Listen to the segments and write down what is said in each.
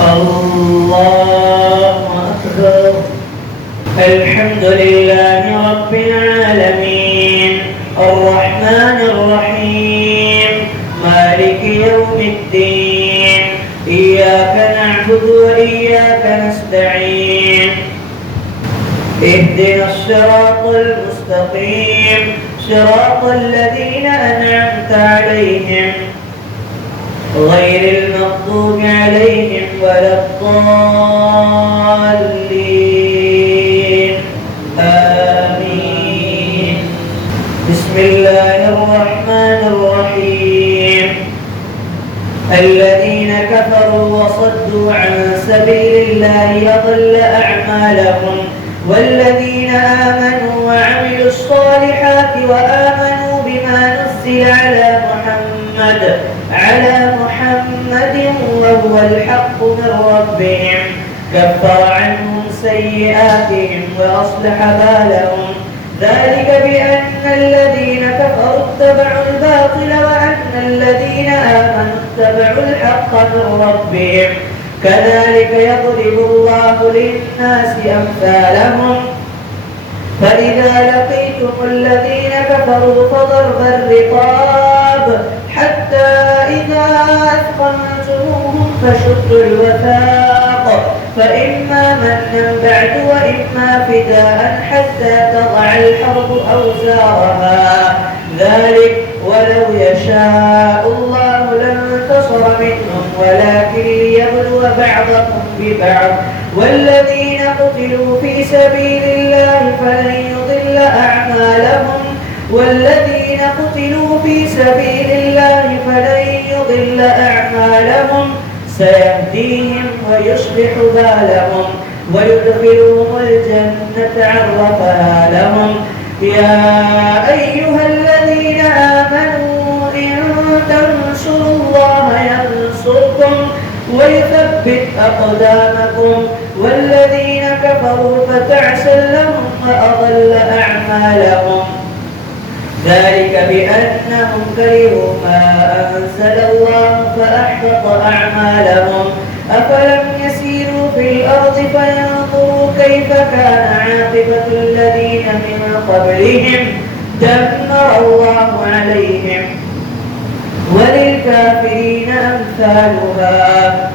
الله أكبر. الحمد لله رب العالمين الرحمن الرحيم مالك يوم الدين إياك نعبد وإياك نستعين اهدنا الصراط المستقيم صراط الذين أنعمت عليهم غير المغضوب عليهم ولا الضالين آمين. بسم الله الرحمن الرحيم. الذين كفروا وصدوا عن سبيل الله أضل أعمالهم والذين آمنوا وعملوا الصالحات وآمنوا بما نزل على محمد وهو الحق من ربهم كفر عنهم سيئاتهم وأصلح بالهم ذلك بأن الذين كفروا اتبعوا الباطل وأن الذين آمنوا اتبعوا الحق من ربهم كذلك يضرب الله للناس أمثالهم فإذا لقيتم الذين كفروا فضرب الرقاب حتى إذا أثخنتموهم فشدوا الوثاق فإما منا بعد وإما فداء حتى تضع الحرب أوزارها ذلك ولو يشاء الله لانتصر منهم ولكن ليبلو بعضكم ببعض والذين قتلوا في سبيل الله فلن يضل أعمالهم والذين قتلوا في سبيل الله فلن يضل أعمالهم سيهديهم ويصلح بالهم ويدخلهم الجنة عرفها لهم يا أيها الذين آمنوا إن تنصروا الله ينصركم ويثبت أقدامكم والذين كفروا فتعسا لهم وأضل أعمالهم ذلك بأنهم كرهوا ما أنزل الله فأحبط أعمالهم أفلم يسيروا في الأرض فينظروا كيف كان عاقبة الذين من قبلهم دمر الله عليهم وللكافرين أمثالها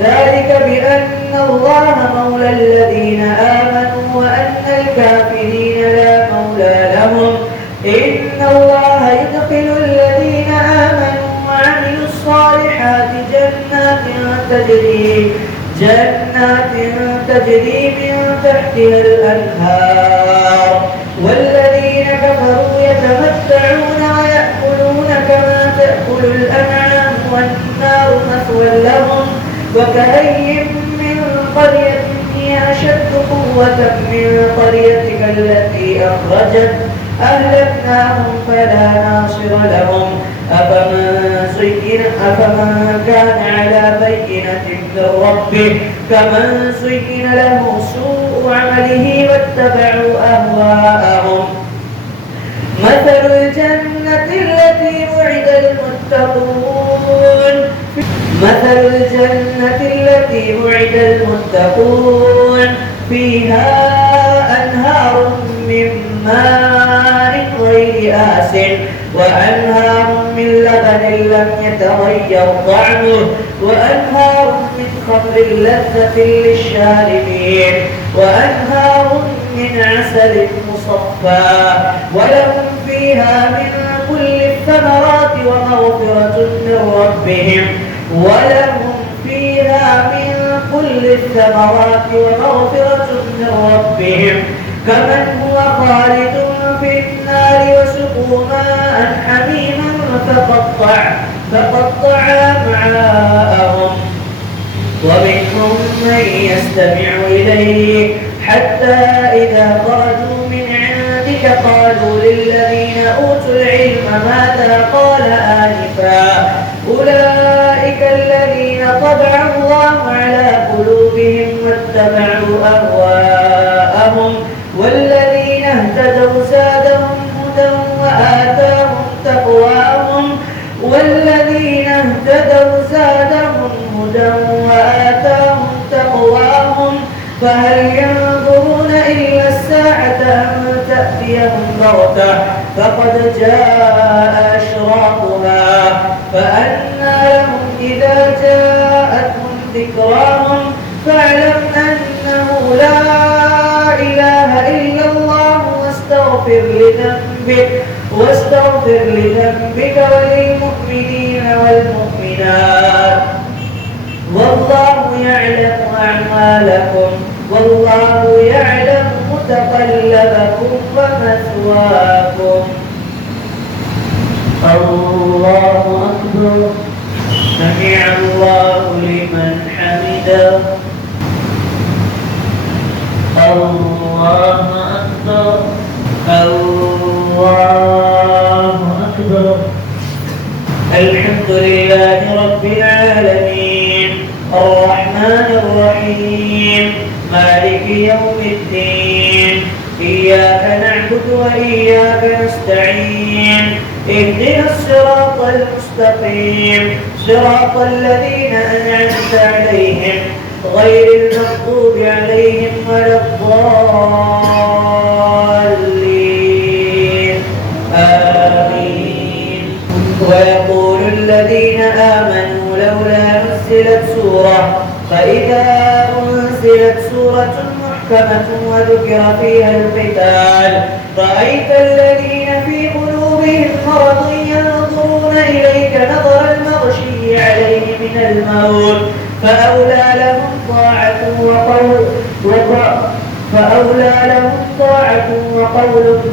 ذلك بأن الله مولى الذين آمنوا وأن الكافرين لا مولى لهم إن الله يدخل الذين آمنوا وعملوا الصالحات جنات تجري من تحتها الأنهار والذين كفروا يتمتعون ويأكلون كما تأكل الأنعام والنار مثوى لهم وكأي من قرية هي أشد قوة من قريتك التي أخرجت أهلكناهم فلا ناصر لهم أفمن كان على بينة من ربه كمن زين له سوء عمله واتبعوا أهواءهم مثل الجنة التي وعد المتقون فيها أنهار من ماء غير آسن وأنهار من لبن لم يتغير طعمه وأنهار من خمر لذة للشاربين وأنهار من عسل مصفى ولهم فيها من كل الثمرات ومغفرة من ربهم كمن هو خالد في النار وسقوا ماء حميما فقطع أمعاءهم ومنهم من يستمع إليك حتى إذا خرجوا من عندك قالوا للذين أوتوا العلم ماذا قال آنفا أولئك الذين طبع الله على قلوبهم واتبعوا أهواءهم والذين اهتدوا زادهم هدى وآتاهم تقواهم والذين اهتدوا زادهم هدى وآتاهم تقواهم فهل ينظرون إلا الساعة أن تأتيهم بغتة فقد جاء أشراطها فأنى لهم إذا جاءتهم ذكراهم فاعلم أنه لا إله إلا الله واستغفر لذنبك وللمؤمنين والمؤمنات والله يعلم أعمالكم والله يعلم متقلبكم ومثواكم. الله أكبر. سمع الله لمن حمده. الله أكبر. الله أكبر. الحمد لله رب العالمين الرحمن الرحيم مالك يوم الدين إياك نعبد وإياك نستعين اهدنا الصراط المستقيم صراط الذين أنعمت عليهم غير المغضوب عليهم ولا الضالين آمين. ويقول الذين آمنوا لولا نزلت سورة فإذا أنزلت سورة محكمة وذكر فيها القتال رأيت الذين في قلوبهم مرض ينظرون إليك نظر المغشي عليه من الموت فأولى لهم طاعة وقول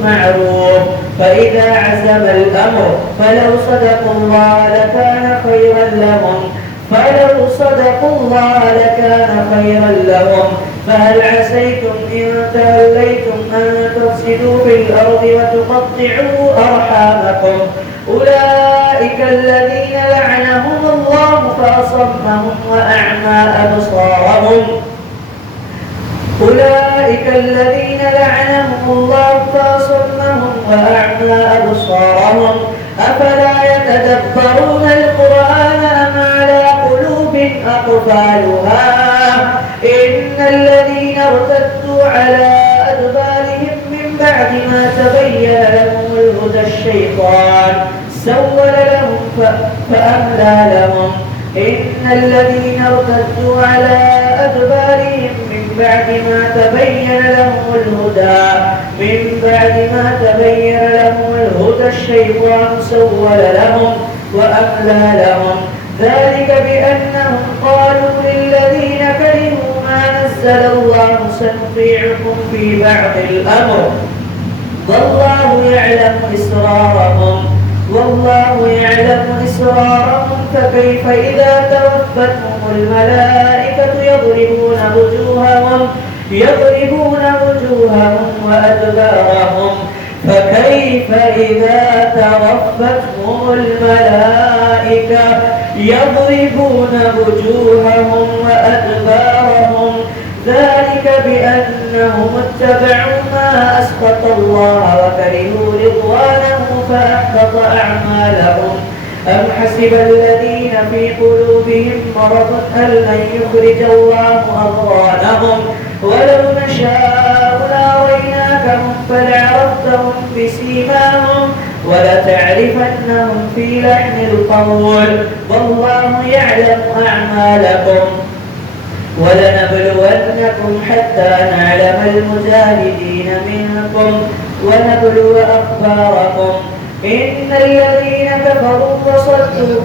معروف فإذا عزم الأمر فلو صدقوا الله لكان خيرا لهم فهل عسيتم إن توليتم أن تفسدوا في الأرض وتقطعوا أرحامكم أولئك الذين لعنهم الله فأصمهم وأعمى أبصارهم أفلا يتدبرون القرآن أم على قلوب أقفالها إن الذين ارتدوا على أدبارهم من بعد ما تبين لهم الهدى الشيطان سول لهم فأملى لهم إن الذين ارتدوا على أدبارهم من بعد ما تبين لهم الهدى الشيطان سول لهم وأملى لهم ذلك بأنهم قالوا للذين كرهوا ما نزل الله سنطيعكم في بعض الأمر والله يعلم إسرارهم فكيف إذا توفتهم الملائكة يضربون وجوههم وأدبارهم ذلك بأنهم اتبعوا ما أسخط الله وكرهوا رضوانه فأحبط أعمالهم أم حسب الذين في قلوبهم مرض أن لن يخرج الله أضغانهم ولو نشاء لأريناكهم فلعرفتهم بسيماهم ولتعرفنهم في لحن القول والله يعلم أعمالكم ولنبلونكم حتى نعلم المجاهدين منكم ونبلو أخباركم إن الذين كفروا وصدوا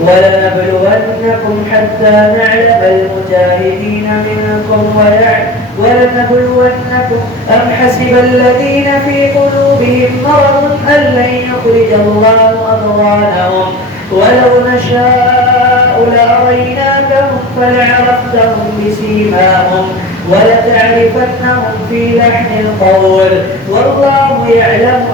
ولنبلونكم حتى نعلم المجاهدين منكم ولنبلونكم أم حسب الذين في قلوبهم مرض أن لن يخرج الله أضغانهم ولو نشاء لأريناكهم فلعرفتهم بسيماهم ولتعرفنهم في لحن القول والله يعلم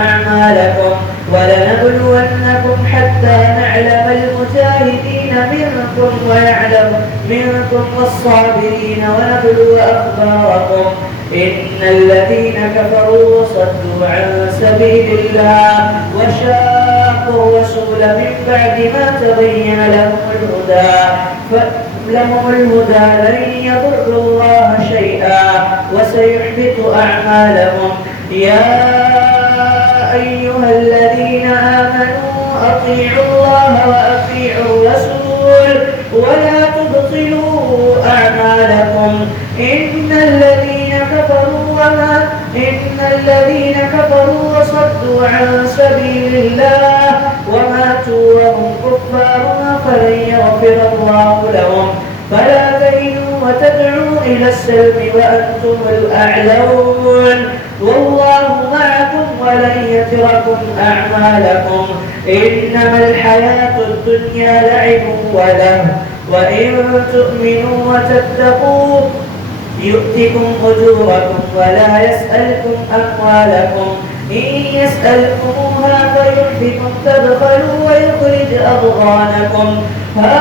أعمالكم ولنبلونكم حتى نعلم المجاهدين منكم والصابرين ونبلو أخباركم إن الذين كفروا وصدوا عن سبيل الله وشاقوا الرسول من بعد ما تبين لهم الهدى لن يضروا الله شيئا وسيحبط أعمالهم. يا أيها الذين آمنوا أطيعوا الله وأطيعوا الرسول ولا تبطلوا أعمالكم. إن الذين كفروا وصدوا عن سبيل الله وماتوا وهم كفار فلن يغفر الله لهم. فلا تهنوا وتدعوا إلى السلم وأنتم الأعلون والله معكم ولن يتركم أعمالكم. إنما الحياة الدنيا لعب وله وإن تؤمنوا وتتقوا يؤتكم أجوركم ولا يسألكم أموالكم. إن يسألكموها فيحفكم تبخلوا ويخرج أضغانكم. ها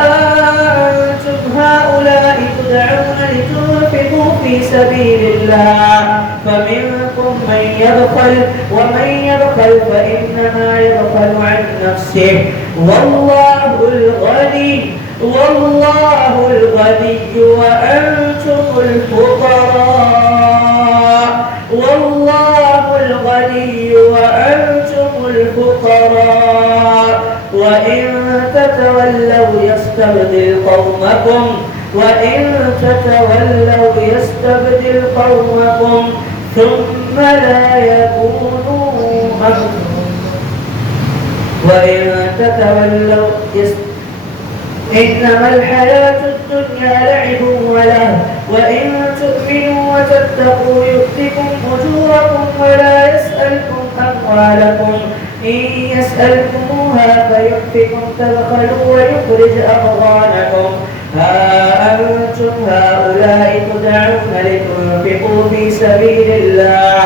أنتم هؤلاء تدعون لتنفقوا في سبيل الله فمنكم من يبخل ومن يبخل فإنما يبخل عن نفسه والله الغني وأنتم الفقراء وإن تتولوا يستبدل قومكم ثم لا يكونوا أمثالكم. وإن تتولوا إنما الحياة الدنيا لعب وله وإن تؤمنوا وتتقوا يؤتكم أجوركم ولا يسألكم أموالكم. إن يسألكموها فيحفكم تبخلوا ويخرج أضغانكم. ها أنتم هؤلاء تدعون لتنفقوا في سبيل الله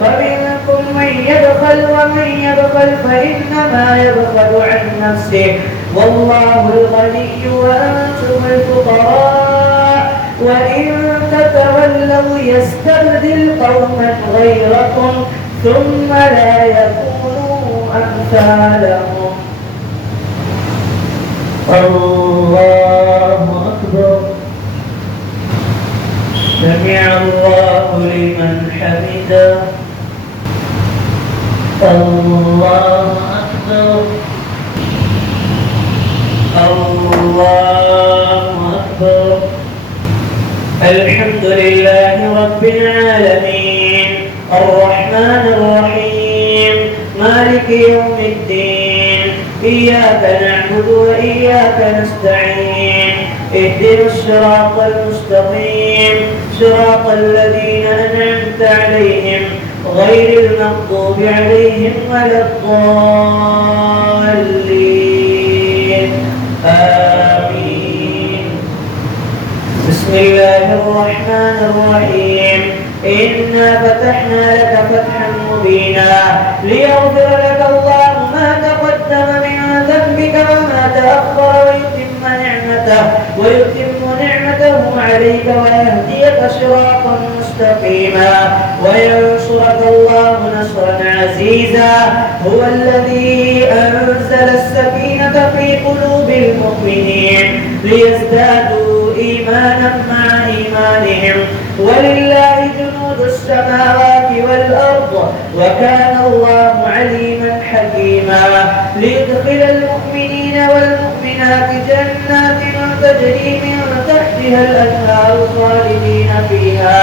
فمنكم من يبخل ومن يبخل فإنما يبخل عن نفسه والله الغني وأنتم الفقراء وإن تتولوا يستبدل قوما غيركم ثم لا يكونوا أمثالهم. الله أكبر. سمع الله لمن حمده. الله أكبر. الله أكبر. الحمد لله رب العالمين الرحمن الرحيم مالك يوم الدين. إياك نعبد وإياك نستعين. اهدنا الصراط المستقيم صراط الذين أنعمت عليهم غير المغضوب عليهم ولا الضالين. آمين. بسم الله الرحمن الرحيم. إنا فتحنا لك فتحا مبينا ليغفر لك الله ما تقدم من ذنبك وما تأخر ويتم نعمته عليك ويهديك صراطا مستقيما وينصرك الله نصرا عزيزا. هو الذي أنزل السكينة في قلوب المؤمنين ليزدادوا إيمانا مع إيمانهم ولله جنود السماوات والأرض وكان الله عليما حكيما. ليدخل المؤمنين والمؤمنات جنات تجري من تحتها الأنهار خالدين فيها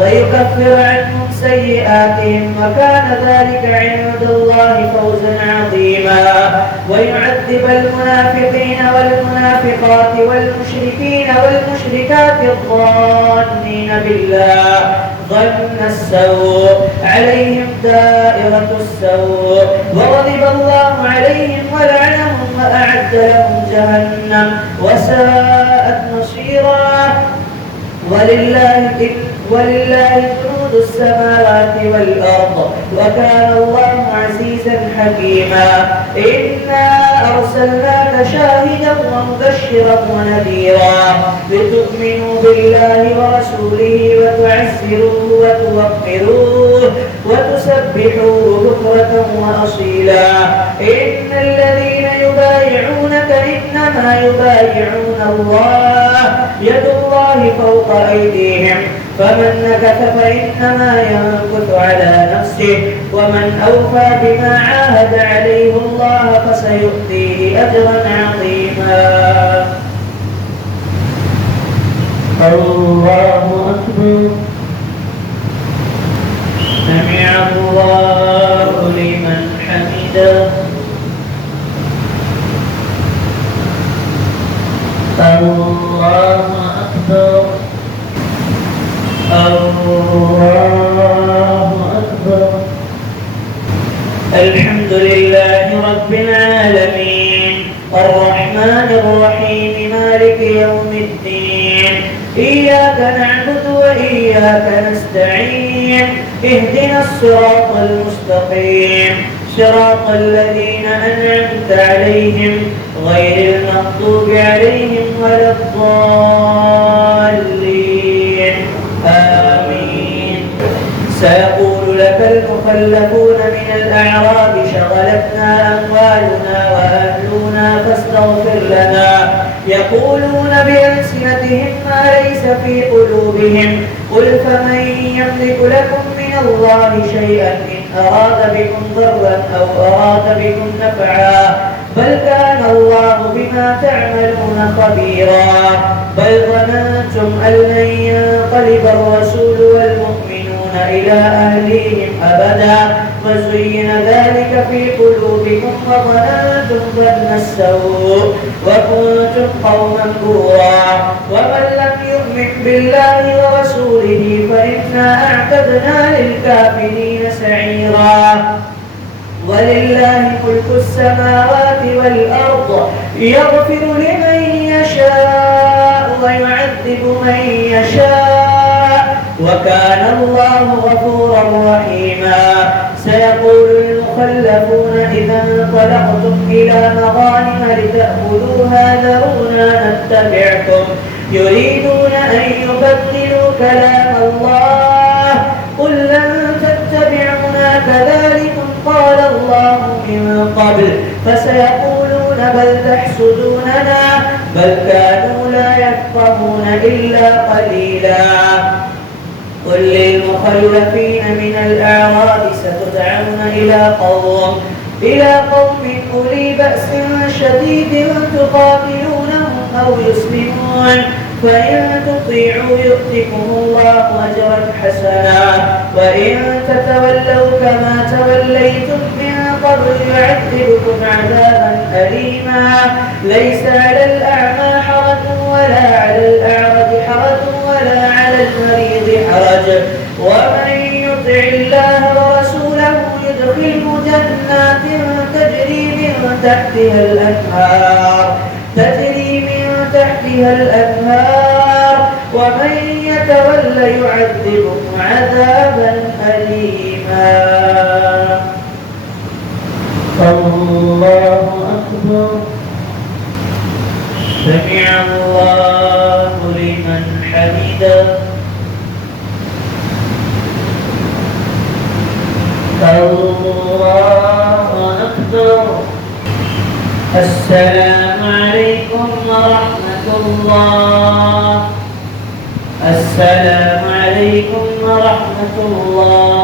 ويكفر عنهم سيئاتهم وكان ذلك عند الله فوزا عظيما. ويعذب المنافقين والمنافقات والمشركين والمشركات الظانين بالله ظن السوء عليهم دائرة السوء وغضب الله عليهم ولعنهم وأعد لهم جهنم وساءت مصيرا. ولله جنود السماوات والأرض وكان الله عزيزا حكيما. إنا أرسلناك شاهدا ومبشرا ونذيرا لتؤمنوا بالله ورسوله وتعزروه وتوقروه وتسبحوه بكرة وأصيلا. إن الذين يبايعونك إنما يبايعون الله يد الله فوق أيديهم فمن نكث فإنما ينكث على نفسه ومن أوفى بما عاهد عليه الله فسيؤتيه أجرا عظيما. الله أكبر. سمع الله لمن حمده. الله أكبر. الله أكبر. الحمد لله رب العالمين الرحمن الرحيم مالك يوم الدين إياك نعبد وإياك نستعين اهدنا الصراط المستقيم صراط الذين أنعمت عليهم غير المغضوب عليهم ولا الضالين آمين. سيقول لك المخلفون من الأعراب شغلتنا أموالنا وأهلنا فاستغفر لنا يقولون بألسنتهم ما ليس في قلوبهم قل فمن يملك لكم من الله شيئا إن أراد بكم ضرا أو أراد بكم نفعا بل كان الله بما تعملون خبيرا. بل ظننتم أن لن ينقلب الرسول والمؤمنون إلى أهليهم أبدا وزين ذلك في قلوبكم وظننتم ظن السوء وكنتم قوما بورا. ومن لم يؤمن بالله ورسوله فإنا أعتدنا للكافرين سعيرا. ولله ملك السماوات والأرض يغفر لمن يشاء ويعذب من يشاء وكان الله غفورا رحيما. سيقول المخلفون إذا انطلقتم إلى مغانم لتأخذوها ذرونا نتبعكم يريدون أن يبدلوا كلام الله قل لن تتبعونا كذلكم قال الله من قبل فسيقولون بل تحسدوننا بل كانوا لا يفقهون إلا قليلا. قل للمخلفين من الأعراب ستدعون إلى قوم أولي بأس شديد تقاتلونهم أو يسلمون فإن تطيعوا يؤتكم الله أجرا حسنا وإن تتولوا كما توليتم من قبل يعذبكم عذابا أليما. ليس على الأعمى حرج ولا على الأعرج حرج ولا على المريض حرج ومن يطع الله ورسوله يدخله جنات تجري من تحتها الأنهار ومن يتولى يعذبه عذابا أليما. الله أكبر. سمع الله لمن حمده. الله أكبر. السلام عليكم ورحمة الله. السلام عليكم ورحمة الله.